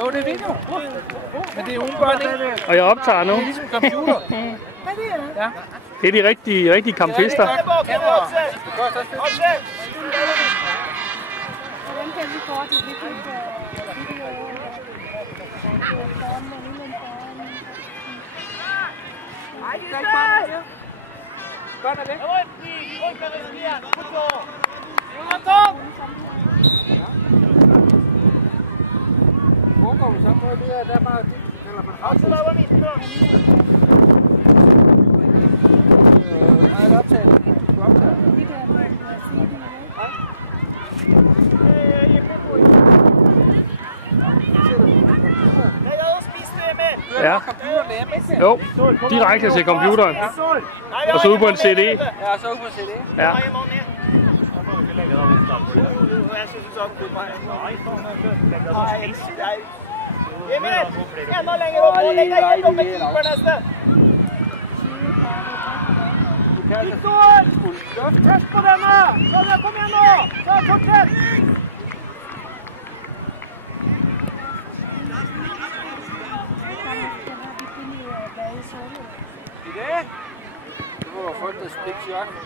Jo, det er video. Men det er umiddelbart ikke. Og jeg optager nu. Det er ligesom computer. Ja. Det er de rigtige campister. Hvordan kan vi gå til det video? Godt er det. Foregår vi så på det her, der er bare dit, eller man har til. Har jeg et optaget? Du optager? Ja. Jo, direkte til computeren. Og så ud på en CD. Ja, så ud på en CD. Ja. Test på den her! Kom igjen nå! Fortsett! Det var folk, der spikte jakken.